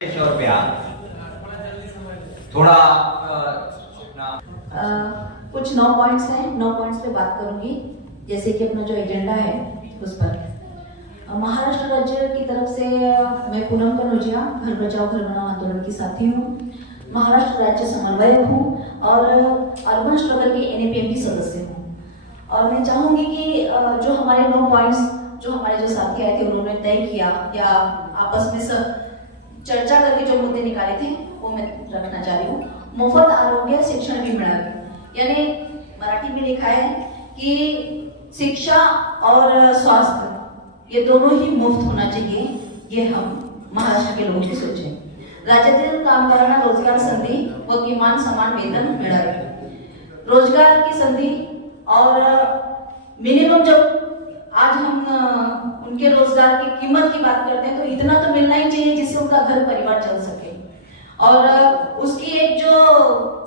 रुपया थोड़ा कुछ 9 पॉइंट्स हैं। 9 पॉइंट्स पे बात करूंगी। जैसे कि अपना जो एजेंडा है उस पर महाराष्ट्र राज्य की तरफ से मैं पूनम कनौजिया घर बचाओ घर बनाओ आंदोलन की साथी हूँ, महाराष्ट्र राज्य समन्वयक हूँ और अर्बन स्ट्रगल की NAPM की सदस्य हूँ। और मैं चाहूंगी कि जो हमारे 9 पॉइंट्स जो हमारे जो साथी आए थे उन्होंने तय किया या आपस में सब चर्चा करके जो मुद्दे निकाले थे वो मैं रखना चाह रही हूँ। मुफ्त आरोग्य शिक्षण भी मिळावे, यानी मराठी में लिखा है कि शिक्षा और स्वास्थ्य ये दोनों ही मुफ्त होना चाहिए। ये हम महाराष्ट्र के लोगों की सोच है। राज्यातील कामगारांना रोजगार संधी व किमान समान वेतन मिळावे, रोजगार की संधी और मिनिमम जब आज हम उनके रोजगार की कीमत की बात करते हैं तो इतना तो मिलना ही चाहिए जिससे उनका घर परिवार चल सके। और उसकी एक जो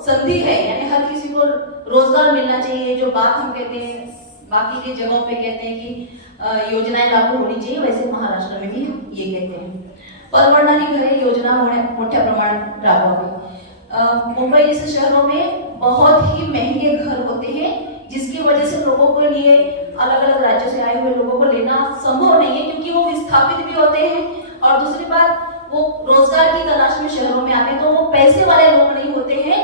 संधि है यानी हर किसी को रोजगार मिलना चाहिए। जो बात हम कहते हैं बाकी की जगहों पे कहते हैं कि योजनाएं लागू होनी चाहिए, वैसे महाराष्ट्र में भी हम ये कहते हैं। परवडणारी घरे योजना मोठ्या प्रमाणात राबवावी। मुंबई जैसे शहरों में बहुत ही महंगे घर होते हैं जिसकी वजह से लोगों के लिए अलग अलग राज्यों से आए हुए लोगों को लेना संभव नहीं है, क्योंकि वो विस्थापित भी होते हैं और दूसरी बात वो रोजगार की तलाश में शहरों में आते हैं तो वो पैसे वाले लोग नहीं होते हैं,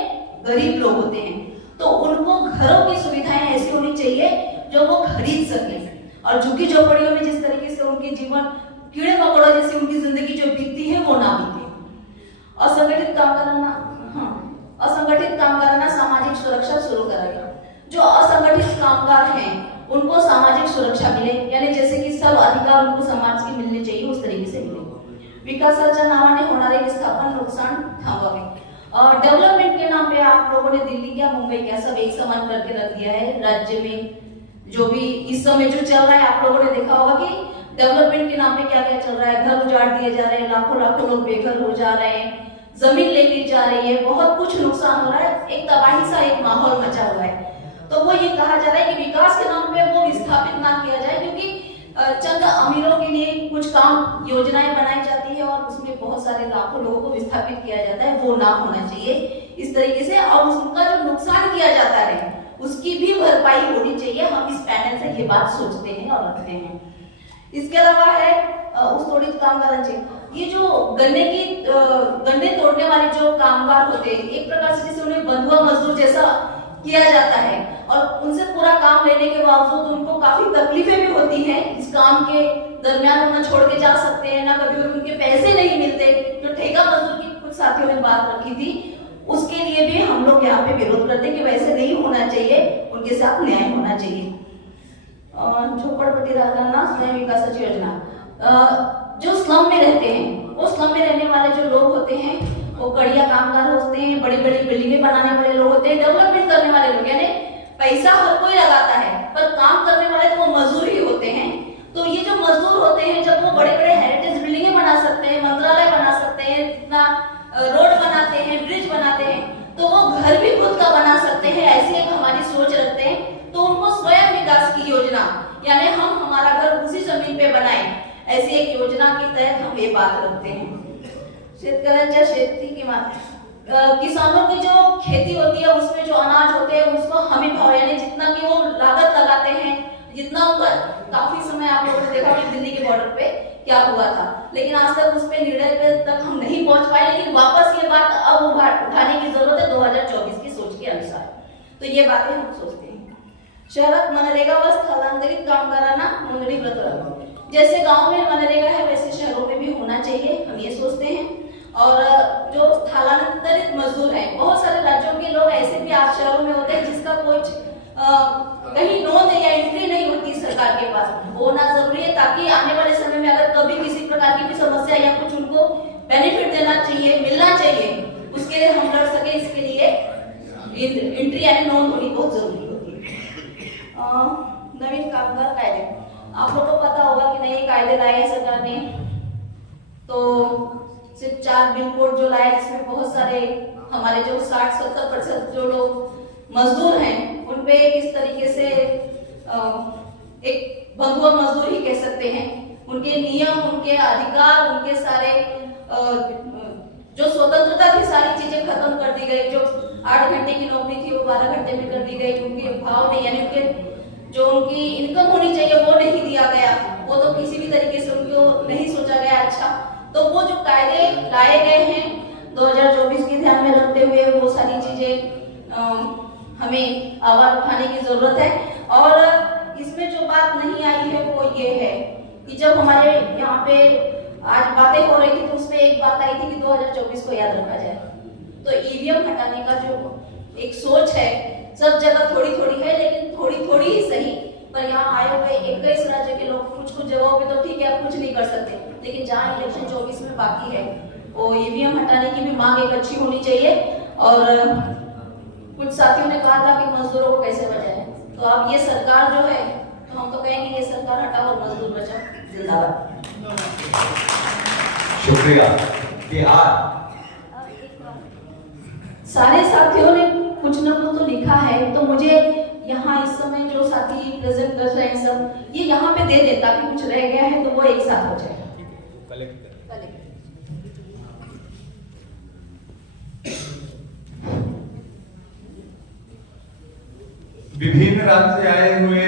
गरीब लोग होते हैं। तो उनको घरों की सुविधाएं ऐसी होनी चाहिए जो वो खरीद सके। और झुग्गी झोपड़ियों में जिस तरीके से उनके जीवन कीड़े मकोड़ों जैसी उनकी जिंदगी जो बीतती है वो ना बीते। असंगठित कामगारांना सामाजिक सुरक्षा सुरू करावी। जो असंगठित कामगार हैं उनको सामाजिक सुरक्षा मिले, यानी जैसे कि सब अधिकार उनको समाज के मिलने चाहिए उस तरीके से मिले। विकासाच्या नावाने होणारे विस्थापन नुकसान थांबवावे। डेवलपमेंट के नाम पे आप लोगों ने दिल्ली क्या मुंबई क्या सब एक समान करके रख दिया है। राज्य में जो भी इस समय जो चल रहा है आप लोगों ने देखा होगा कि डेवलपमेंट के नाम पे क्या क्या चल रहा है। घर उजाड़ दिए जा रहे हैं, लाखों लाखों लोग बेघर हो जा रहे हैं, जमीन ले ली जा रही है, बहुत कुछ नुकसान हो रहा है, एक तबाही सा एक माहौल मचा हुआ है। तो वो ये कहा जा रहा है कि विकास के नाम पे वो विस्थापित ना किया जाए, क्योंकि चंद अमीरों के लिए कुछ काम योजनाएं बनाई जाती है और उसमें बहुत सारे लाखों लोगों को विस्थापित किया जाता है, वो ना होना चाहिए इस तरीके से। और उसका जो नुकसान किया जाता है उसकी भी भरपाई होनी चाहिए। हम इस पैनल से ये बात सोचते हैं और रखते हैं। इसके अलावा है ऊसतोडीत कामगारांचे, ये जो गन्ने तोड़ने वाले जो कामगार होते हैं एक प्रकार से जैसे उन्हें बंधुआ मजदूर जैसा किया जाता है और उनसे पूरा काम लेने के बावजूद उनको काफी तकलीफें भी होती हैं। इस काम के दरमियान उन्हें छोड़ के जा सकते हैं ना, कभी उनके पैसे नहीं मिलते। जो ठेका मजदूर की कुछ साथियों ने बात रखी थी उसके लिए भी हम लोग यहाँ पे विरोध करते हैं कि वैसे नहीं होना चाहिए, उनके साथ न्याय होना चाहिए। झोपड़पट्टी धारकांना स्वयं विकासाची योजना। जो स्लम में रहते हैं वो स्लम में रहने वाले जो लोग होते हैं वो कड़िया कामगार होते हैं, बड़ी बड़ी बिल्डिंगें बनाने वाले लोग होते हैं, डेवलपमेंट करने वाले लोग, यानी पैसा हर कोई लगाता है पर काम करने वाले तो वो मजदूर ही होते हैं। तो ये जो मजदूर होते हैं जब वो बड़े बड़े हेरिटेज बिल्डिंगें बना सकते हैं, मंत्रालय बना सकते हैं, इतना रोड बनाते हैं, ब्रिज बनाते हैं, तो वो घर भी खुद का बना सकते हैं, ऐसी एक हमारी सोच रखते हैं। तो उनको स्वयं विकास की योजना यानी हम हमारा घर उसी जमीन पे बनाए, ऐसी एक योजना के तहत हम ये बात रखते हैं। शेतकऱ्यांच्या शेती किंमत, किसानों की जो खेती होती है उसमें जो अनाज होते हैं उसको हमी भाव यानी जितना कि वो लागत लगाते हैं जितना उनका, काफी समय आप लोगों ने देखा कि दिल्ली के बॉर्डर पे क्या हुआ था, लेकिन आज तक उस पे निर्णय पे तक हम नहीं पहुंच पाए। लेकिन वापस ये बात अब उठाने की जरूरत है 2024 की सोच के अनुसार। तो ये बातें हम सोचते हैं। शहरात मनरेगा व स्थलांतरित कामगारांना नोंदणी प्रकरण, जैसे गांव में मनरेगा है वैसे शहरों में भी होना चाहिए, हम ये सोचते हैं। और जो स्थलांतरित मजदूर हैं बहुत सारे राज्यों के लोग ऐसे भी आज शहरों में होते हैं जिसका कोई कहीं नोंद या एंट्री नहीं होती सरकार के पास, होना जरूरी है ताकि आने वाले समय में अगर कभी किसी प्रकार की भी समस्या या कुछ उनको बेनिफिट देना चाहिए, मिलना चाहिए, उसके लिए हम लड़ सके। इसके लिए एंट्री यानी नोंद होनी बहुत जरूरी होती है। नवीन कामगार कायदे, आप लोगों को पता होगा कि नए कायदे लाए हैं सरकार ने, तो सिर्फ 4 बिल कोड जो लाए जिसमें बहुत सारे हमारे जो 60-70% जो लोग मजदूर हैं उनपे इस तरीके से एक बंधुआ मजदूर ही कह सकते हैं। उनके नियम, उनके अधिकार, उनके सारे जो स्वतंत्रता थी सारी चीजें खत्म कर दी गई। जो 8 घंटे की नौकरी थी वो 12 घंटे में कर दी गई। उनके भाव नहीं, यानी उनके जो उनकी इनकम होनी चाहिए वो नहीं दिया गया। वो तो किसी भी तरीके से उनको नहीं सोचा गया। अच्छा, तो वो जो कायदे लाए गए हैं 2024 की ध्यान में रखते हुए वो सारी चीजें हमें आवाज उठाने की जरूरत है। और इसमें जो बात नहीं आई है वो ये है कि जब हमारे यहाँ पे आज बातें हो रही थी तो उसमें एक बात आई थी कि 2024 को याद रखा जाए। तो ईवीएम हटाने का जो एक सोच है सब जगह थोड़ी थोड़ी है, लेकिन थोड़ी थोड़ी ही सही, पर यहाँ आए हुए 21 राज्य के लोग कुछ कुछ जगहों पे तो ठीक है आप कुछ नहीं कर सकते, लेकिन जहाँ इलेक्शन 24 में बाकी है वो ईवीएम हटाने की भी मांग एक अच्छी होनी चाहिए। और कुछ साथियों ने कहा था कि मजदूरों को कैसे बचाएं, तो अब ये सरकार जो है तो हम तो कहेंगे ये सरकार हटाओ और मजदूर बचाओ। जिंदाबाद। शुक्रिया। बिहार। सारे साथियों ने कुछ न कुछ तो लिखा है, तो मुझे यहाँ इस समय जो साथी प्रेजेंट कर रहे हैं सब ये यहाँ पे दे दे ताकि कुछ रह गया है तो वो एक साथ हो जाए। विभिन्न राज्य से आए हुए